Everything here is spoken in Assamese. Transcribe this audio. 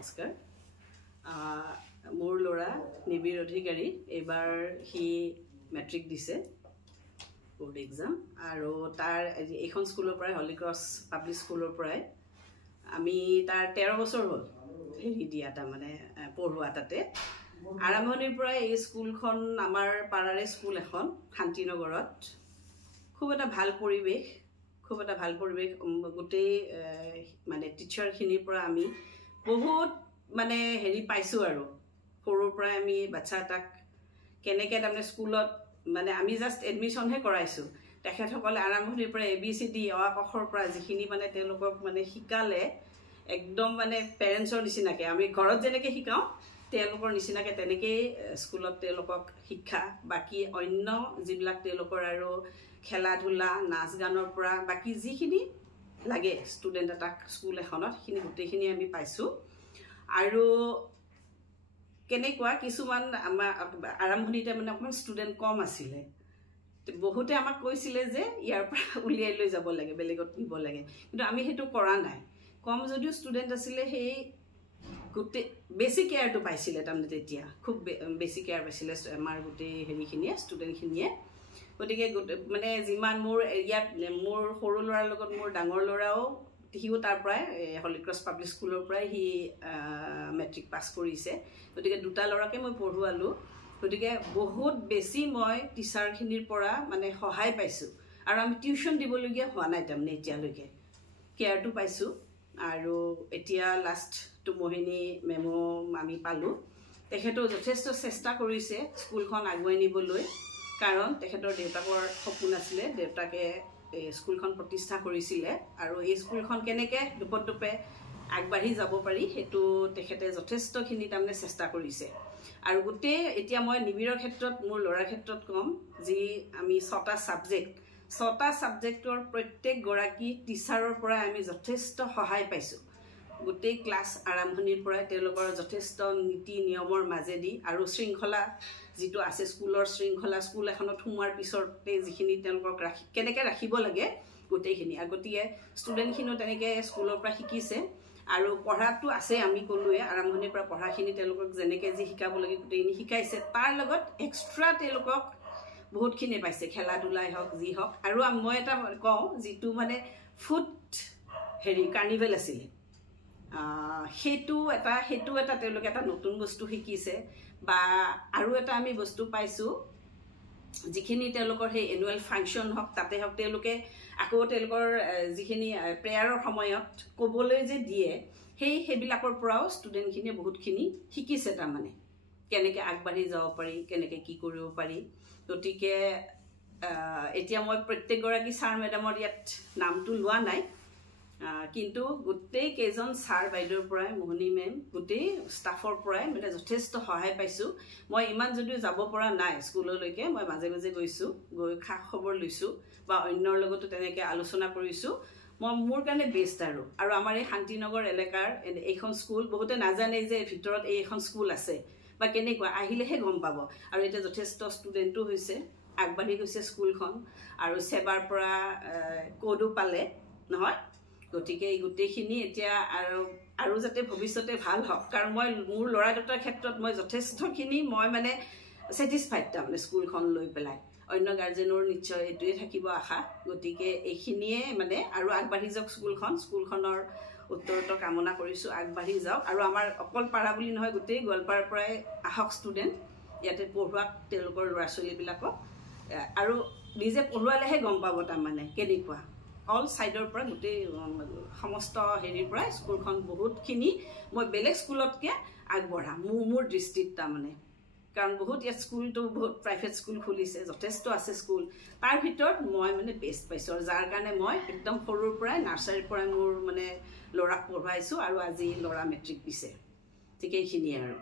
নমস্কাৰ মোৰ ল'ৰা নিবিৰ অধিকাৰী এবাৰ হি মেট্ৰিক দিছে বোৰ্ড এক্সাম আৰু তাৰ এখন স্কুলৰ পৰাই হলি ক্ৰছ পাব্লিক স্কুলৰ পৰাই আমি তাৰ 13 বছৰ হ'ল হেৰি দিয়া তাৰ মানে পঢ়ুৱা তাতে আৰম্ভণিৰ পৰাই এই স্কুলখন আমাৰ পাৰাৰে স্কুল এখন শান্তিনগৰত খুব এটা ভাল পৰিৱেশ গোটেই মানে টিচাৰখিনিৰ পৰা আমি বহুত মানে হেৰি পাইছো আৰু সৰুৰ পৰা আমি বাচ্চা তাক কেনেকৈ তাৰমানে স্কুলত মানে আমি জাষ্ট এডমিশ্যনহে কৰাইছো তেখেতসকলে আৰম্ভণিৰ পৰা ABCD অ আখৰৰ পৰা যিখিনি মানে তেওঁলোকক মানে শিকালে একদম মানে পেৰেণ্টছৰ নিচিনাকৈ আমি ঘৰত যেনেকৈ শিকাওঁ তেওঁলোকৰ নিচিনাকৈ তেনেকেই স্কুলত তেওঁলোকক শিক্ষা বাকি অন্য যিবিলাক তেওঁলোকৰ আৰু খেলা ধূলা নাচ গানৰ পৰা বাকি যিখিনি লাগে ষ্টুডেণ্ট এটাক স্কুল এখনত সেইখিনি গোটেইখিনি আমি পাইছোঁ আৰু কেনেকুৱা কিছুমান আমাৰ আৰম্ভণিতে মানে অকণমান ষ্টুডেণ্ট কম আছিলে বহুতে আমাক কৈছিলে যে ইয়াৰ পৰা উলিয়াই লৈ যাব লাগে বেলেগত নিব লাগে কিন্তু আমি সেইটো কৰা নাই কম যদিও ষ্টুডেণ্ট আছিলে সেই গোটেই বেছি কেয়াৰটো পাইছিলে তাৰমানে তেতিয়া খুব বেছি কেয়াৰ পাইছিলে আমাৰ গোটেই হেৰিখিনিয়ে ষ্টুডেণ্টখিনিয়ে গতিকে মানে যিমান মোৰ ইয়াত মোৰ সৰু ল'ৰাৰ লগত মোৰ ডাঙৰ ল'ৰাও সিও তাৰ পৰাই হলি ক্ৰছ পাব্লিক স্কুলৰ পৰাই সি মেট্ৰিক পাছ কৰিছে গতিকে দুটা ল'ৰাকে মই পঢ়ুৱালোঁ গতিকে বহুত বেছি মই টিচাৰখিনিৰ পৰা মানে সহায় পাইছোঁ আৰু আমি টিউশ্যন দিবলগীয়া হোৱা নাই তাৰমানে এতিয়ালৈকে কেয়াৰটো পাইছোঁ আৰু এতিয়া লাষ্টটো মোহিনী মেমো আমি পালোঁ তেখেতেও যথেষ্ট চেষ্টা কৰিছে স্কুলখন আগুৱাই নিবলৈ কাৰণ তেখেতৰ দেউতাকৰ সপোন আছিলে দেউতাকে স্কুলখন প্ৰতিষ্ঠা কৰিছিলে আৰু এই স্কুলখন কেনেকৈ দুপে আগবাঢ়ি যাব পাৰি সেইটো তেখেতে যথেষ্টখিনি তাৰমানে চেষ্টা কৰিছে আৰু গোটেই এতিয়া মই নিবিৰৰ ক্ষেত্ৰত মোৰ ল'ৰাৰ ক্ষেত্ৰত ক'ম যি আমি 6টা ছাবজেক্টৰ প্ৰত্যেকগৰাকী টিচাৰৰ পৰা আমি যথেষ্ট সহায় পাইছোঁ গোটেই ক্লাছ আৰম্ভণিৰ পৰাই তেওঁলোকৰ যথেষ্ট নীতি নিয়মৰ মাজেদি আৰু শৃংখলা যিটো আছে স্কুলৰ শৃংখলা স্কুল এখনত সোমোৱাৰ পিছতে যিখিনি তেওঁলোকক কেনেকৈ ৰাখিব লাগে গোটেইখিনি আৰু গতিকে ষ্টুডেণ্টখিনিও তেনেকৈ স্কুলৰ পৰা শিকিছে আৰু পঢ়াটো আছে আমি ক'লোৱে আৰম্ভণিৰ পৰা পঢ়াখিনি তেওঁলোকক যেনেকৈ যি শিকাব লাগে গোটেইখিনি শিকাইছে তাৰ লগত এক্সট্ৰা তেওঁলোকক বহুতখিনি পাইছে খেলা ধূলাই হওক যি হওক আৰু মই এটা কওঁ যিটো মানে ফুড হেৰি কাৰ্নিভেল আছিলে সেইটো এটা তেওঁলোকে এটা নতুন বস্তু শিকিছে বা আৰু এটা আমি বস্তু পাইছোঁ যিখিনি তেওঁলোকৰ সেই এনুৱেল ফাংচন হওক তাতে হওক তেওঁলোকে আকৌ তেওঁলোকৰ যিখিনি প্ৰেয়াৰৰ সময়ত ক'বলৈ যে দিয়ে সেইবিলাকৰ পৰাও ষ্টুডেণ্টখিনিয়ে বহুতখিনি শিকিছে তাৰমানে কেনেকৈ আগবাঢ়ি যাব পাৰি কেনেকৈ কি কৰিব পাৰি গতিকে এতিয়া মই প্ৰত্যেকগৰাকী ছাৰ মেডামৰ ইয়াত নামটো লোৱা নাই কিন্তু গোটেই কেইজন ছাৰ বাইদেউৰ পৰাই মোহিনী মেম গোটেই ষ্টাফৰ পৰাই মানে যথেষ্ট সহায় পাইছোঁ মই ইমান যদিও যাব পৰা নাই স্কুললৈকে মই মাজে মাজে গৈছোঁ গৈ খা খবৰ লৈছোঁ বা অন্যৰ লগতো তেনেকৈ আলোচনা কৰিছোঁ মই মোৰ কাৰণে বেষ্ট আৰু আমাৰ এই শান্তিনগৰ এলেকাৰ এইখন স্কুল বহুতে নাজানে যে ভিতৰত এইখন স্কুল আছে বা কেনেকুৱা আহিলেহে গম পাব আৰু এতিয়া যথেষ্ট ষ্টুডেণ্টো হৈছে আগবাঢ়ি গৈছে স্কুলখন আৰু সেৱাৰ পৰা কোডো পালে নহয় গতিকে এই গোটেইখিনি এতিয়া আৰু যাতে ভৱিষ্যতে ভাল হওক কাৰণ মই মোৰ ল'ৰা দুটাৰ ক্ষেত্ৰত মই যথেষ্টখিনি মই মানে ছেটিছফাইড তাৰমানে স্কুলখন লৈ পেলাই অন্য গাৰ্জেনৰ নিশ্চয় এইটোৱে থাকিব আশা গতিকে এইখিনিয়ে মানে আৰু আগবাঢ়ি যাওক স্কুলখনৰ উত্তৰতো কামনা কৰিছোঁ আগবাঢ়ি যাওক আৰু আমাৰ অকল পাৰা বুলি নহয় গোটেই গোৱালপাৰাৰ পৰাই আহক ষ্টুডেণ্ট ইয়াতে পঢ়ুৱাক তেওঁলোকৰ ল'ৰা ছোৱালীবিলাকক আৰু নিজে পঢ়ুৱালেহে গম পাব তাৰমানে কেনেকুৱা অল ছাইডৰ পৰা গোটেই সমস্ত হেৰিৰ পৰা স্কুলখন বহুতখিনি মই বেলেগ স্কুলতকৈ আগবঢ়া মোৰ দৃষ্টিত তাৰমানে কাৰণ বহুত ইয়াত স্কুলটো বহুত প্ৰাইভেট স্কুল খুলিছে যথেষ্ট আছে স্কুল তাৰ ভিতৰত মই মানে বেষ্ট পাইছোঁ আৰু যাৰ কাৰণে মই একদম সৰুৰ পৰাই নাৰ্চাৰীৰ পৰাই মোৰ মানে ল'ৰাক পঢ়ুৱাইছোঁ আৰু আজি ল'ৰা মেট্ৰিক দিছে ঠিক এইখিনিয়ে আৰু